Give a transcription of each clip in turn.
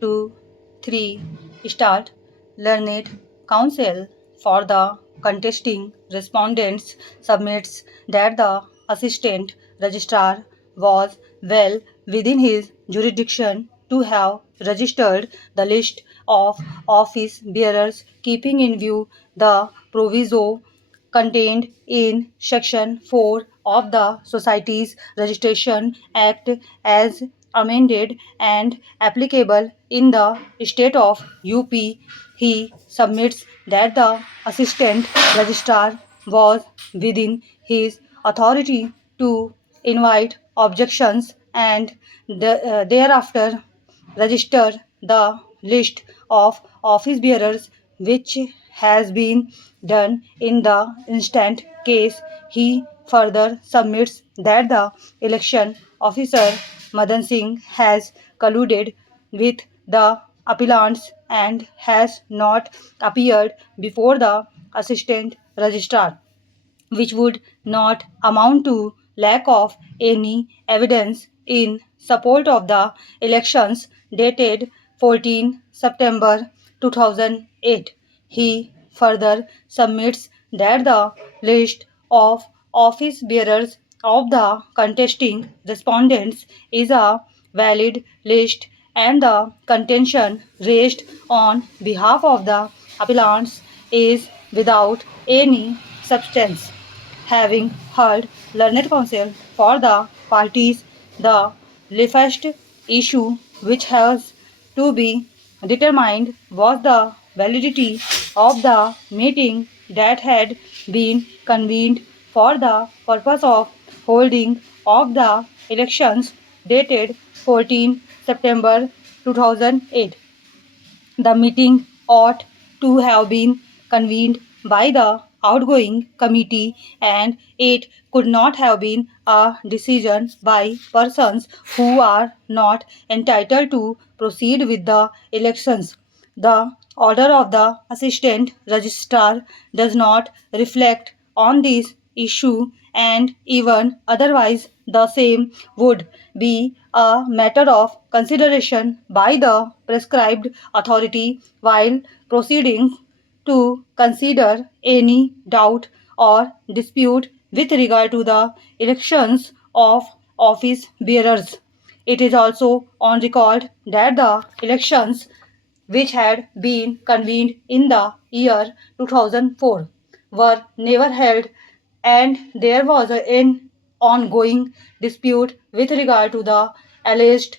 2, 3, start. Learned counsel for the contesting respondents submits that the assistant registrar was well within his jurisdiction to have registered the list of office bearers, keeping in view the proviso contained in Section 4 of the Societies Registration Act as amended and applicable in the state of UP. He submits that the assistant registrar was within his authority to invite objections and thereafter register the list of office bearers, which has been done in the instant case. He further submits that the election officer Madan Singh has colluded with the appellants and has not appeared before the assistant registrar, which would not amount to lack of any evidence in support of the elections dated 14 September 2008. He further submits that the list of office bearers of the contesting respondents is a valid list and the contention raised on behalf of the appellants is without any substance. Having heard learned counsel for the parties, the first issue which has to be determined was the validity of the meeting that had been convened for the purpose of holding of the elections dated 14 September 2008. The meeting ought to have been convened by the outgoing committee, and it could not have been a decision by persons who are not entitled to proceed with the elections. The order of the assistant registrar does not reflect on this issue, and even otherwise the same would be a matter of consideration by the prescribed authority while proceeding to consider any doubt or dispute with regard to the elections of office bearers. It is also on record that the elections which had been convened in the year 2004 were never held, and there was an ongoing dispute with regard to the alleged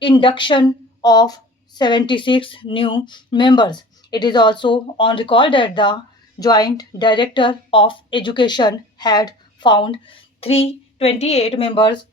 induction of 76 new members. It is also on record that the Joint Director of Education had found 328 members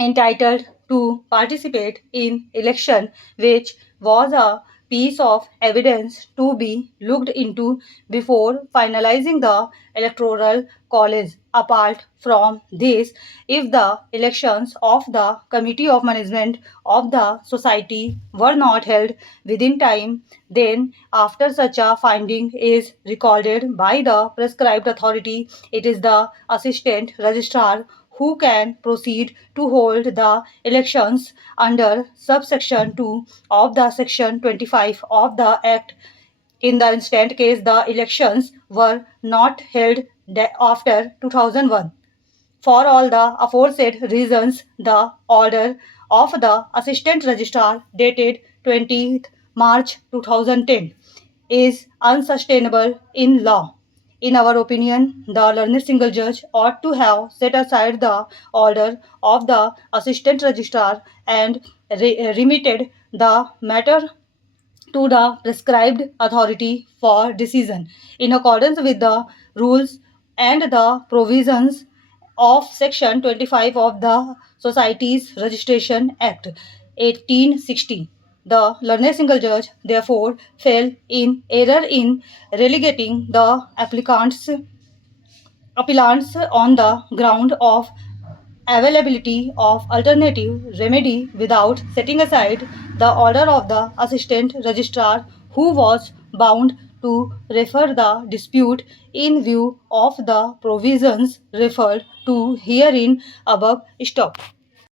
entitled to participate in election, which was a piece of evidence to be looked into before finalizing the electoral college. Apart from this, if the elections of the committee of management of the society were not held within time, then after such a finding is recorded by the prescribed authority, it is the assistant registrar who can proceed to hold the elections under subsection 2 of the section 25 of the Act. In the instant case, the elections were not held after 2001. For all the aforesaid reasons, the order of the Assistant Registrar dated 20th March 2010 is unsustainable in law. In our opinion, the learned single judge ought to have set aside the order of the Assistant Registrar and remitted the matter to the prescribed authority for decision in accordance with the rules and the provisions of section 25 of the Societies Registration Act 1860. The learned single judge therefore fell in error in relegating the appellants on the ground of availability of alternative remedy without setting aside the order of the assistant registrar, who was bound to refer the dispute in view of the provisions referred to herein above. Stop.